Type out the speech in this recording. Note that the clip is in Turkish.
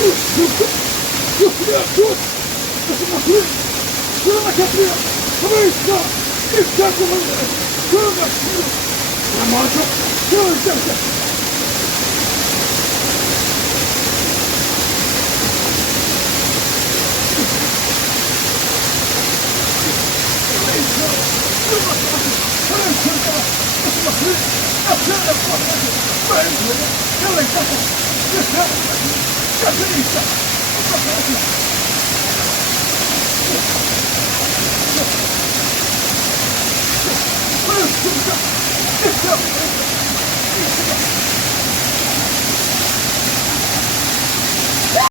Dur! Isınmasını! Şurama getiriyor! Kıvır işte! İşte kıvır! Şurama şurama! Ama çok! Şurama işte!